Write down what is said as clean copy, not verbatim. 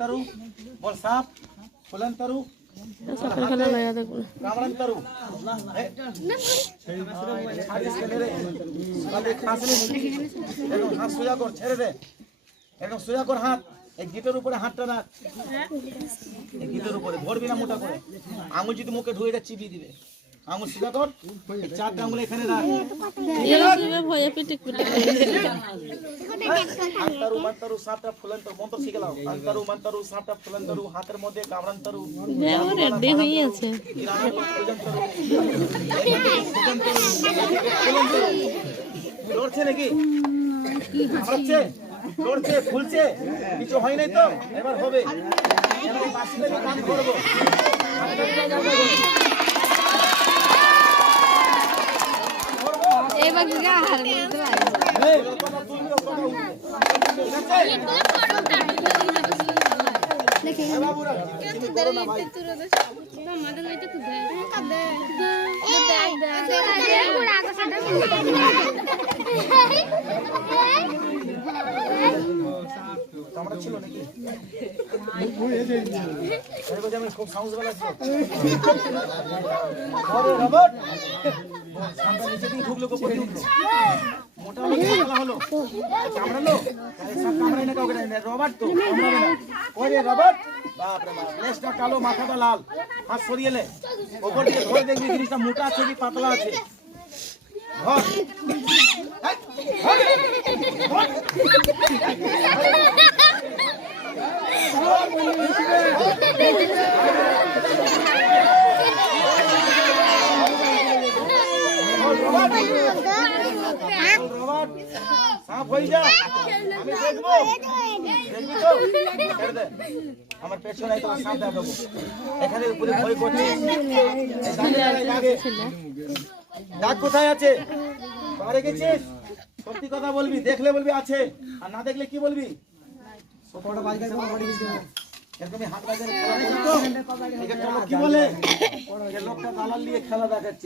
কামড়ান্তরু বল সাপ ফুলান্তরু সাপের খেলা লাগা দেখো কামড়ান্তরু হাত সোজা কর ছেড়ে দে একদম সোজা কর হাত এই গিটের উপরে হাতটা রাখ এই গিটের উপরে ধরবি না মোটা করে আঙুল যদি মুখে ঢুকে এটা চিবিয়ে দিবে আঙুল সোজা কর এই চারটা আঙুল এখানে রাখ এইভাবে ভয়ে পিটিক পিটিক আন্তারু মান্তারু সাপটা ফুলান্তরু মন্ত্র শিখে নাও আন্তারু মান্তারু সাপটা ফুলান্তরু হাতের মধ্যে কামড়ান্তরু দেখো রেডি হয়ে আছে লড়ছে নাকি লড়ছে লড়ছে ফুলছে কিছু হয় নাই তো এবার হবে কাম করবো এবার গা হার বলতে পারি দেখে কত ধরে লিখতে তুরো দে না মাদে লইতে খুদ দে দে পুরো আগা সাটা কামড়া ছিল নাকি এরপর আমি খুব সাউন্ড বালা ছিল আরে রবট সামনে নিচে দিকে ঢুকলো কোপে উঠলো মোটা হলো কামড়ালো আরে সব কামড়াই না কাউকে না রবট তো কামড়াবে না ওরে রবট বাপ রে বাপ লেজটা কালো মাথাটা লাল হাত সরিয়ে লে ওপর দিকে ধরে দেখবি জিনিসটা মোটা আছে কি পাতলা আছে ধর সাপ হয়ে যা আমি দেখবো দেখবি তো ছেড়ে দে আমার পেছনে তোমার সাপ দেখাবো এখানে উপরে ভয় করছে দাগ কোথায় আছে পারে গেছিস সত্যি কথা বলবি দেখলে বলবি আছে আর না দেখলে কি বলবি এরকমই হাত বাজারে খেলা দেখি তো কি বলে লোকটা দালাল নিয়ে খেলা দেখাচ্ছে